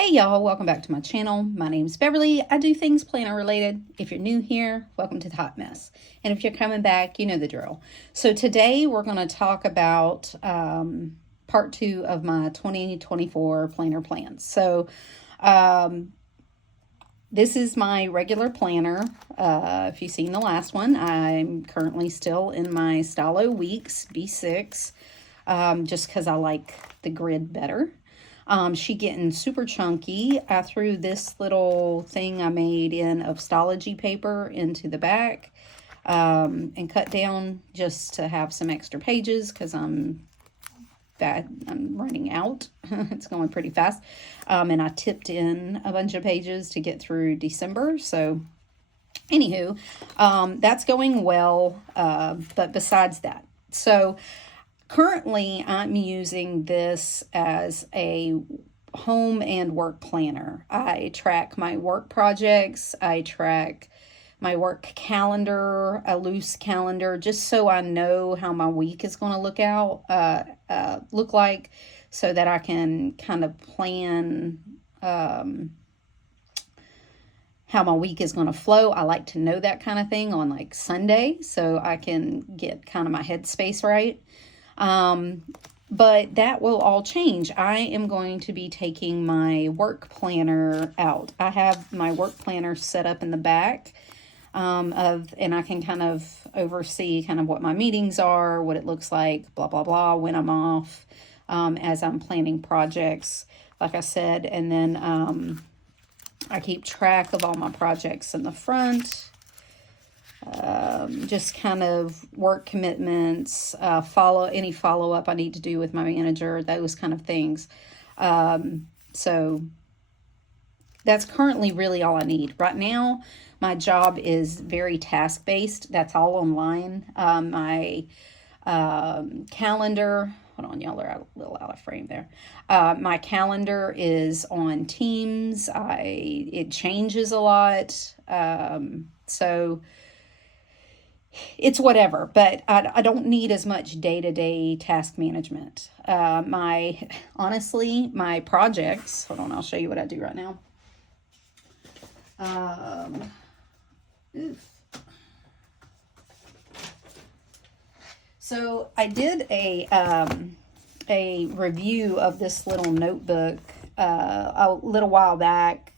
Hey y'all, welcome back to my channel. My name's Beverly. I do things planner related. If you're new here, welcome to the hot mess. And if you're coming back, you know the drill. So today we're going to talk about part 2 of my 2024 planner plans. So this is my regular planner. If you've seen the last one, I'm currently still in my Stalo Weeks B6 just because I like the grid better. She getting super chunky. I threw this little thing I made of Stalogy paper into the back and cut down just to have some extra pages because I'm running out. It's going pretty fast. And I tipped in a bunch of pages to get through December. So anywho, that's going well. But besides that, so currently, I'm using this as a home and work planner. I track my work projects. I track my work calendar, a loose calendar, just so I know how my week is going to look like, so that I can kind of plan how my week is going to flow. I like to know that kind of thing on like Sunday, so I can get kind of my headspace right. But that will all change. I am going to be taking my work planner out. I have my work planner set up in the back, and I can kind of oversee kind of what my meetings are, what it looks like, blah, blah, blah, when I'm off, as I'm planning projects, like I said. And then, I keep track of all my projects in the front. Just kind of work commitments, any follow-up I need to do with my manager, those kind of things. So that's currently really all I need. Right now, my job is very task-based. That's all online. My calendar, hold on, y'all are a little out of frame there. My calendar is on Teams. It changes a lot. So it's whatever, but I don't need as much day-to-day task management. Honestly, my projects, hold on, I'll show you what I do right now. So I did a review of this little notebook a little while back.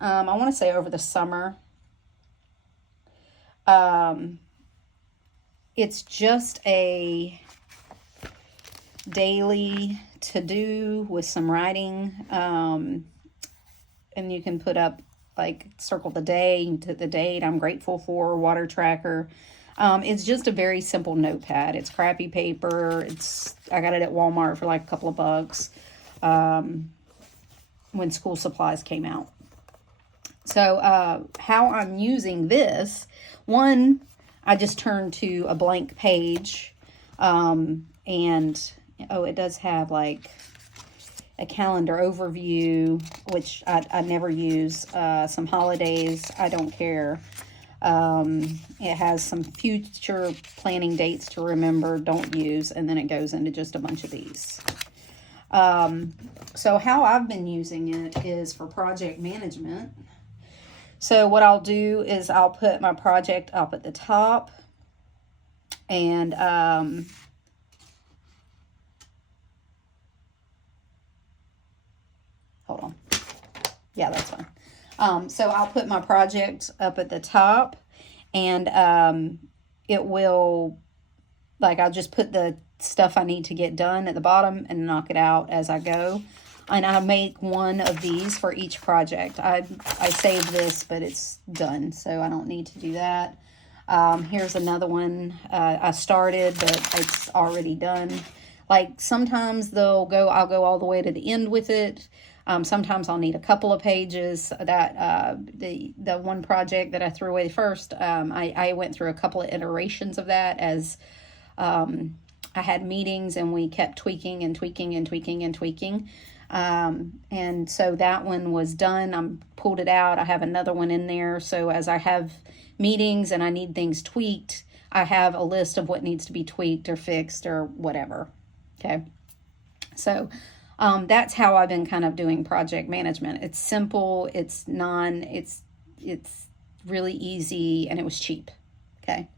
I want to say over the summer. It's just a daily to-do with some writing, and you can put up, like, circle the day, to the date I'm grateful for, water tracker. It's just a very simple notepad. It's crappy paper. I got it at Walmart for like a couple of bucks, when school supplies came out. So, how I'm using this, one, I just turned to a blank page, and, it does have like a calendar overview, which I never use, some holidays, I don't care. It has some future planning dates to remember, don't use, and then it goes into just a bunch of these. So how I've been using it is for project management. So what I'll do is I'll put my project up at the top, and hold on. Yeah, that's fine. So I'll put my project up at the top, and it will, like, I'll just put the stuff I need to get done at the bottom and knock it out as I go. And I make one of these for each project. I saved this, but it's done, so I don't need to do that. Here's another one I started, but it's already done. Like, sometimes I'll go all the way to the end with it. Sometimes I'll need a couple of pages. That the one project that I threw away first, I went through a couple of iterations of that as I had meetings, and we kept tweaking and tweaking and tweaking and tweaking. And so that one was done. I pulled it out. I have another one in there. So as I have meetings and I need things tweaked, I have a list of what needs to be tweaked or fixed or whatever. Okay. So That's how I've been kind of doing project management. It's simple, it's really easy, and it was cheap. Okay.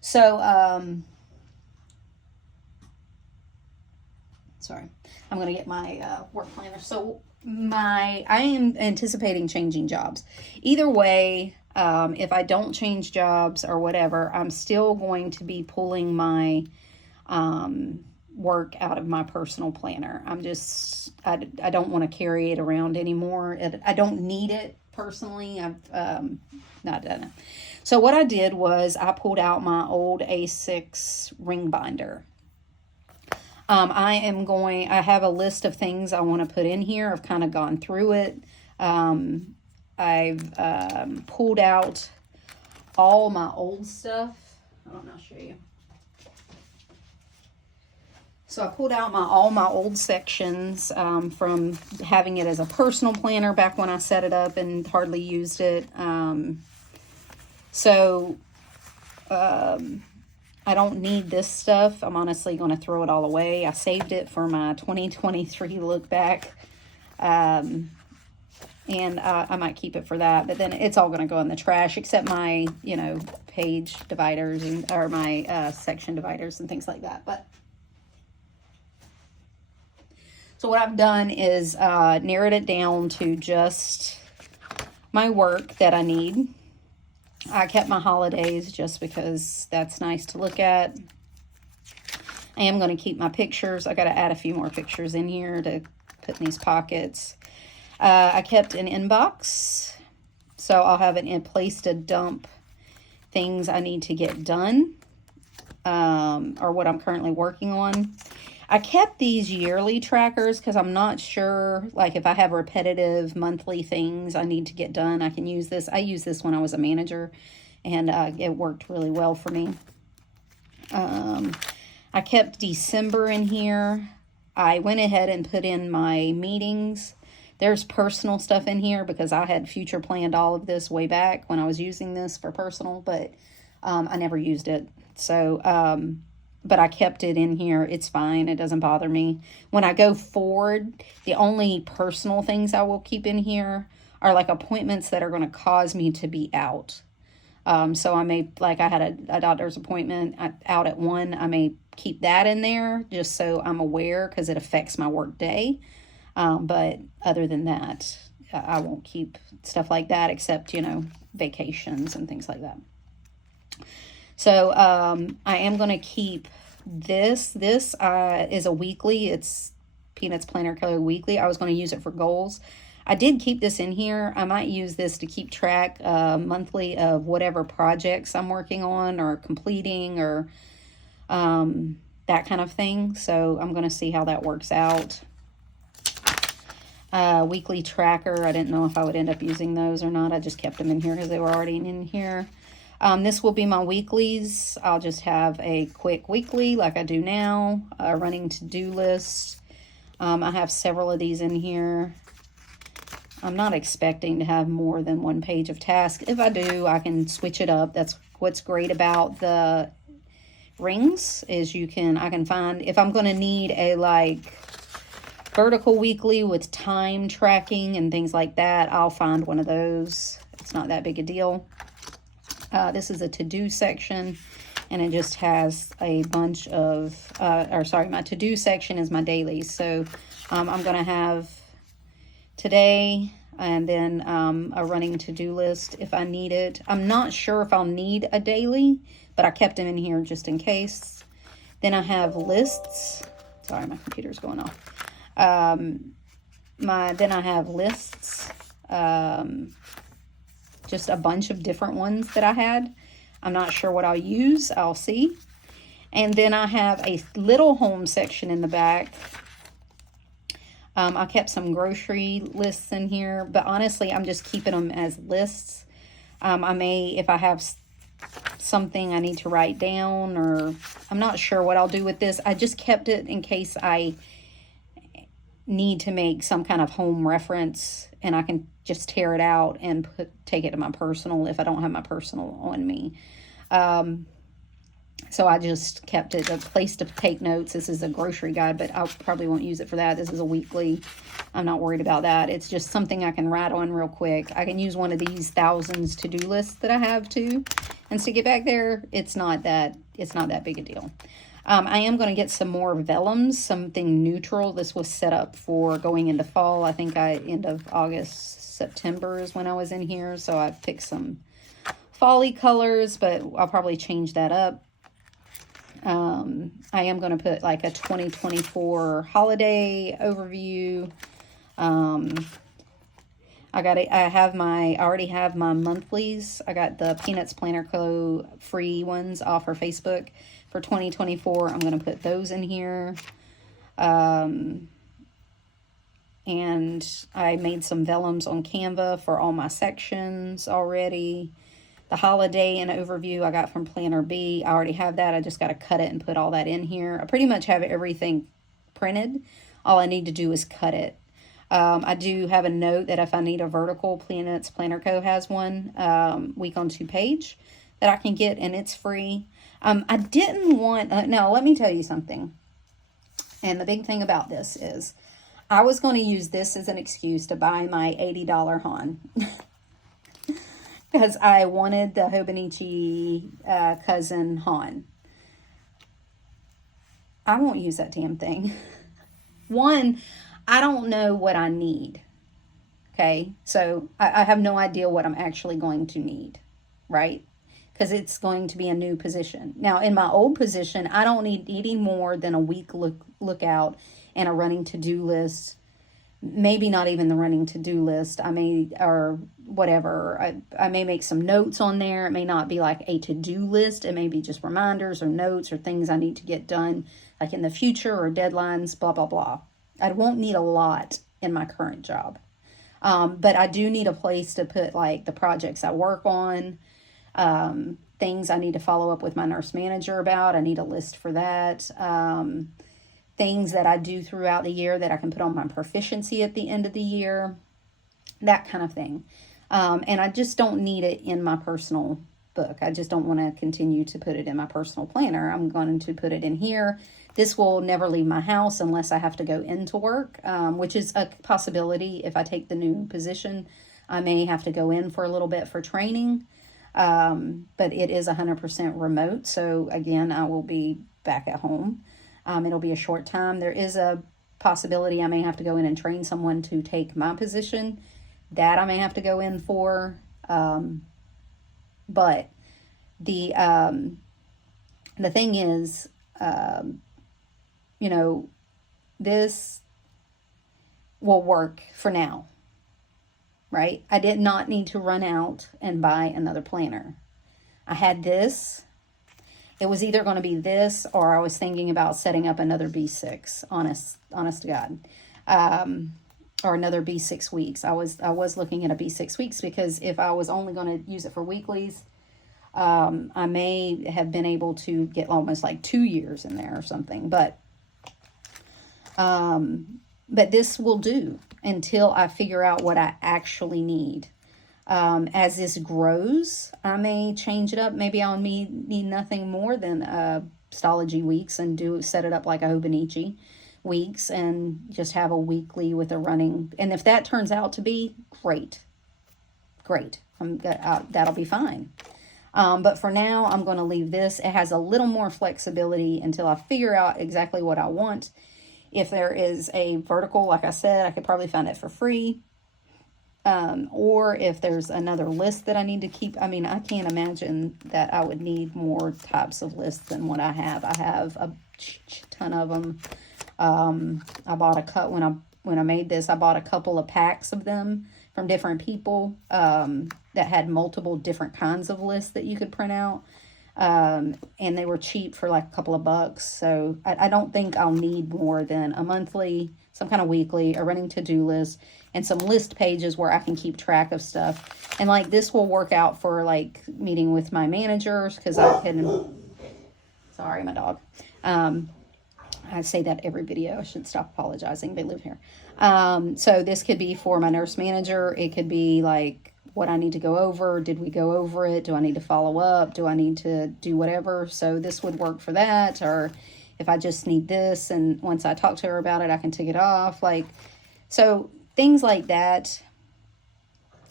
So, sorry, I'm going to get my work planner. So I am anticipating changing jobs. Either way, if I don't change jobs or whatever, I'm still going to be pulling my work out of my personal planner. I don't want to carry it around anymore. I don't need it personally. I've not done it. So what I did was I pulled out my old A6 ring binder. I have a list of things I want to put in here. I've kind of gone through it. I've pulled out all my old stuff. I'll show you. So I pulled out all my old sections from having it as a personal planner back when I set it up and hardly used it. I don't need this stuff. I'm honestly going to throw it all away. I saved it for my 2023 look back. And I might keep it for that, but then it's all going to go in the trash except my, page dividers or my section dividers and things like that. So what I've done is narrowed it down to just my work that I need. I kept my holidays just because that's nice to look at. I am going to keep my pictures. I got to add a few more pictures in here to put in these pockets. I kept an inbox, so I'll have a place to dump things I need to get done or what I'm currently working on. I kept these yearly trackers because I'm not sure, like if I have repetitive monthly things I need to get done, I can use this. I used this when I was a manager, and it worked really well for me. I kept December in here. I went ahead and put in my meetings. There's personal stuff in here because I had future planned all of this way back when I was using this for personal, but I never used it. So, but I kept it in here. It's fine. It doesn't bother me. When I go forward, the only personal things I will keep in here are like appointments that are going to cause me to be out. So I may, like I had a doctor's appointment out at 1. I may keep that in there just so I'm aware because it affects my work day. But other than that, I won't keep stuff like that except, vacations and things like that. So I am going to keep this. This is a weekly. It's Peanuts Planner Color Weekly. I was going to use it for goals. I did keep this in here. I might use this to keep track monthly of whatever projects I'm working on or completing or that kind of thing. So I'm going to see how that works out. Weekly tracker. I didn't know if I would end up using those or not. I just kept them in here because they were already in here. This will be my weeklies. I'll just have a quick weekly like I do now, a running to-do list. I have several of these in here. I'm not expecting to have more than one page of tasks. If I do, I can switch it up. That's what's great about the rings is I can find, if I'm going to need a vertical weekly with time tracking and things like that, I'll find one of those. It's not that big a deal. This is a to-do section, and it just has a bunch of, my to-do section is my dailies. So I'm going to have today and then a running to-do list if I need it. I'm not sure if I'll need a daily, but I kept them in here just in case. Then I have lists. Sorry, my computer's going off. Then I have lists. Just a bunch of different ones that I had. I'm not sure what I'll use. I'll see. And then I have a little home section in the back. I kept some grocery lists in here, but honestly, I'm just keeping them as lists. I may, if I have something I need to write down, or I'm not sure what I'll do with this. I just kept it in case I need to make some kind of home reference, and I can just tear it out and take it to my personal if I don't have my personal on me. So I just kept it a place to take notes. This is a grocery guide, but I probably won't use it for that. This is a weekly. I'm not worried about that. It's just something I can write on real quick. I can use one of these thousands to-do lists that I have too and stick it back there. It's not that big a deal. I am going to get some more vellums, something neutral. This was set up for going into fall. I think end of August, September is when I was in here. So I picked some fall-y colors, but I'll probably change that up. I am going to put like a 2024 holiday overview. I already have my monthlies. I got the Peanuts Planner Co. free ones off for Facebook for 2024. I'm going to put those in here. And I made some vellums on Canva for all my sections already. The holiday and overview I got from Planner B. I already have that. I just got to cut it and put all that in here. I pretty much have everything printed. All I need to do is cut it. I do have a note that if I need a vertical, Peanuts Planner Co. has one, week on 2 page that I can get, and it's free. I didn't want, now let me tell you something. And the big thing about this is I was going to use this as an excuse to buy my $80 Han. Because I wanted the Hobonichi cousin Han. I won't use that damn thing. One, I don't know what I need. Okay, so I have no idea what I'm actually going to need, right? Because it's going to be a new position. Now, in my old position, I don't need any more than a week lookout and a running to-do list. Maybe not even the running to-do list. I may make some notes on there. It may not be like a to-do list. It may be just reminders or notes or things I need to get done, like in the future, or deadlines, blah, blah, blah. I won't need a lot in my current job. But I do need a place to put like the projects I work on, things I need to follow up with my nurse manager about. I need a list for that. Things that I do throughout the year that I can put on my proficiency at the end of the year, that kind of thing. And I just don't need it in my personal book. I just don't want to continue to put it in my personal planner. I'm going to put it in here. This will never leave my house unless I have to go into work, which is a possibility. If I take the new position, I may have to go in for a little bit for training. But it is 100% remote. So again, I will be back at home. It'll be a short time. There is a possibility I may have to go in and train someone to take my position. That I may have to go in for. But the thing is, this will work for now, right? I did not need to run out and buy another planner. I had this. It was either going to be this, or I was thinking about setting up another B6, honest to God, or another B6 weeks. I was looking at a B6 weeks because if I was only going to use it for weeklies, I may have been able to get almost like 2 years in there or something. But this will do until I figure out what I actually need. As this grows, I may change it up. Maybe I'll need nothing more than Stalogy weeks and set it up like a Hobonichi weeks and just have a weekly with a running. And if that turns out to be great. That'll be fine. But for now, I'm going to leave this. It has a little more flexibility until I figure out exactly what I want. If there is a vertical, like I said, I could probably find it for free. Or if there's another list that I need to keep. I mean, I can't imagine that I would need more types of lists than what I have. I have a ton of them. I bought a cut when I made this. I bought a couple of packs of them from different people that had multiple different kinds of lists that you could print out. And they were cheap for like a couple of bucks. So I don't think I'll need more than a monthly, some kind of weekly, a running to-do list, and some list pages where I can keep track of stuff. And like this will work out for like meeting with my managers because I can, sorry, my dog. I say that every video. I should stop apologizing. They live here. So this could be for my nurse manager. It could be like what I need to go over. Did we go over it? Do I need to follow up? Do I need to do whatever? So this would work for that. Or if I just need this, and once I talk to her about it, I can take it off. Like, so things like that.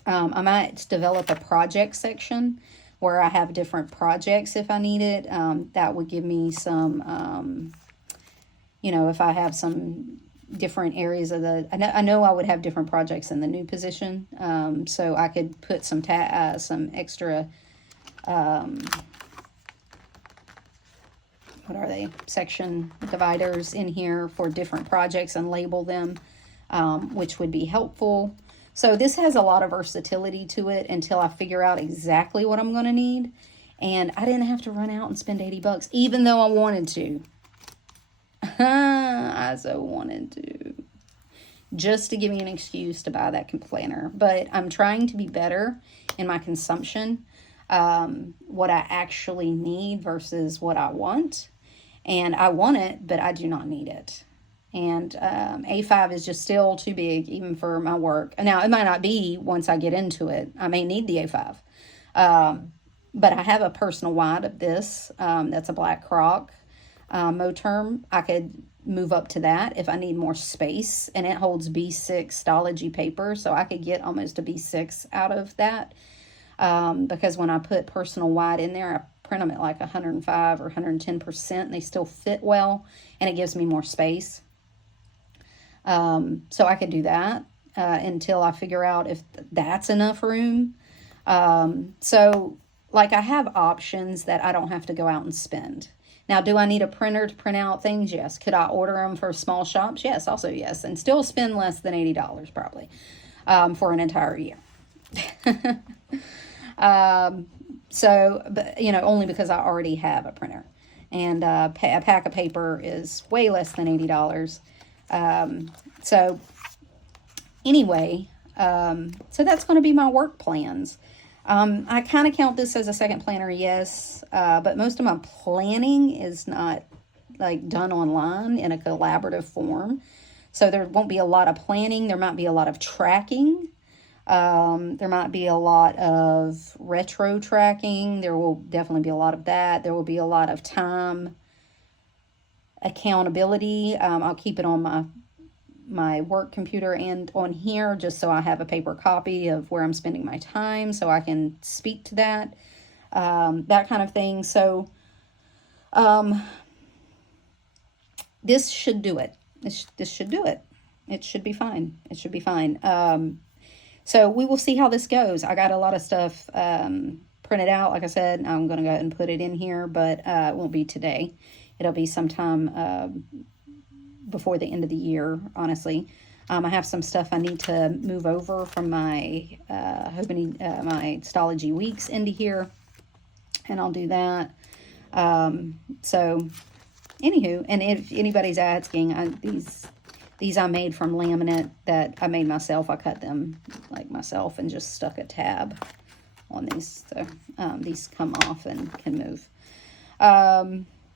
I might develop a project section where I have different projects if I need it. That would give me some, you know, if I have some different areas of the, I know I would have different projects in the new position. So I could put some extra, what are they, section dividers in here for different projects and label them, which would be helpful. So this has a lot of versatility to it until I figure out exactly what I'm going to need. And I didn't have to run out and spend $80, even though I wanted to. I so wanted to. Just to give me an excuse to buy that planner. But I'm trying to be better in my consumption. What I actually need versus what I want. And I want it, but I do not need it. And A5 is just still too big, even for my work. Now, it might not be once I get into it. I may need the A5. But I have a personal wide of this. That's a black croc Moterm. I could move up to that if I need more space. And it holds B6 Stalogy paper. So I could get almost a B6 out of that. Because when I put personal wide in there, I print them at like 105 or 110%. And they still fit well. And it gives me more space. So I could do that until I figure out if that's enough room. So like I have options that I don't have to go out and spend. Now, do I need a printer to print out things? Yes. Could I order them for small shops? Yes, also yes. And still spend less than $80 probably for an entire year. So, but, you know, only because I already have a printer. And a pack of paper is way less than $80. So anyway, so that's going to be my work plans. I kind of count this as a second planner, yes, but most of my planning is not like done online in a collaborative form. So there won't be a lot of planning. There might be a lot of tracking. There might be a lot of retro tracking. There will definitely be a lot of that. There will be a lot of time accountability. I'll keep it on my work computer and on here just so I have a paper copy of where I'm spending my time so I can speak to that, that kind of thing. So this should do it. This should do it. It should be fine. It should be fine. So we will see how this goes. I got a lot of stuff printed out. Like I said, I'm going to go ahead and put it in here, but it won't be today. It'll be sometime before the end of the year, honestly. I have some stuff I need to move over from my my Stalogy weeks into here, and I'll do that. So, anywho, and if anybody's asking, these I made from laminate that I made myself. I cut them like myself and just stuck a tab on these, so these come off and can move.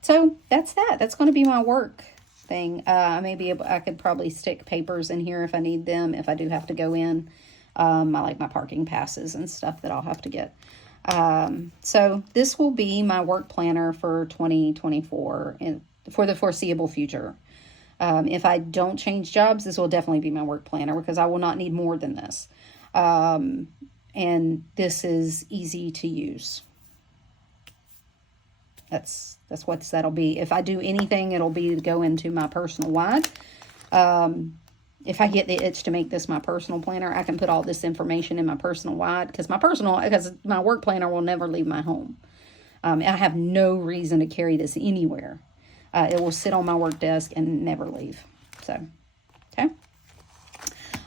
So that's that. That's going to be my work thing. I could probably stick papers in here if I need them, if I do have to go in. I like my parking passes and stuff that I'll have to get. So this will be my work planner for 2024 and for the foreseeable future. If I don't change jobs, this will definitely be my work planner because I will not need more than this. And this is easy to use. That's what that'll be. If I do anything, it'll be to go into my personal wide. If I get the itch to make this my personal planner, I can put all this information in my personal wide because my work planner will never leave my home. I have no reason to carry this anywhere. It will sit on my work desk and never leave. So, okay.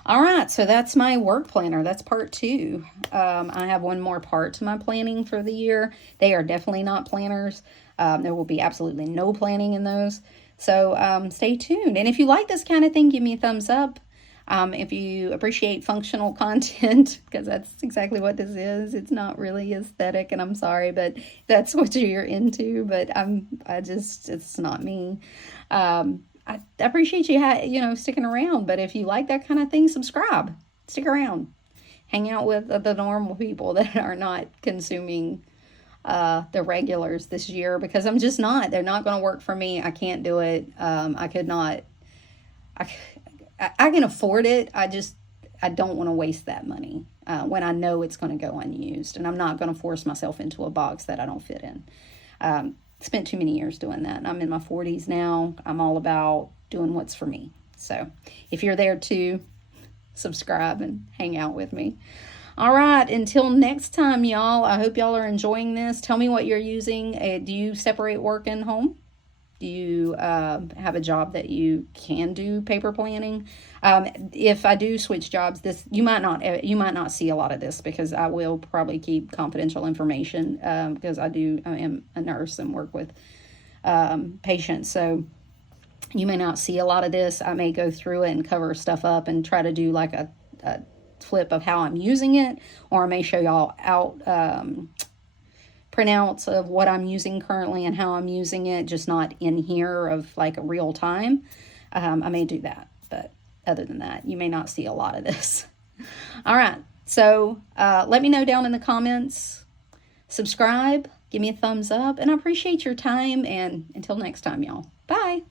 All right, so that's my work planner. That's part 2. I have one more part to my planning for the year. They are definitely not planners. There will be absolutely no planning in those. So stay tuned. And if you like this kind of thing, give me a thumbs up. If you appreciate functional content, because that's exactly what this is. It's not really aesthetic, and I'm sorry, but that's what you're into. But it's not me. I appreciate you, sticking around. But if you like that kind of thing, subscribe. Stick around. hang out with the normal people that are not consuming the regulars this year, because I'm just not. They're not going to work for me. I can't do it. I could not. I can afford it. I don't want to waste that money when I know it's going to go unused. And I'm not going to force myself into a box that I don't fit in. Spent too many years doing that. I'm in my 40s now. I'm all about doing what's for me. So if you're there too, subscribe and hang out with me. All right, until next time, y'all. I hope y'all are enjoying this. Tell me what you're using. Do you separate work and home? Do you have a job that you can do paper planning? If I do switch jobs, you might not see a lot of this, because I will probably keep confidential information, because I am a nurse and work with patients. So you may not see a lot of this. I may go through it and cover stuff up and try to do like a flip of how I'm using it, or I may show y'all out printouts of what I'm using currently and how I'm using it, just not in here of like a real time. I may do that, but other than that, you may not see a lot of this. All right, so let me know down in the comments. Subscribe, give me a thumbs up, and I appreciate your time, and until next time, y'all. Bye.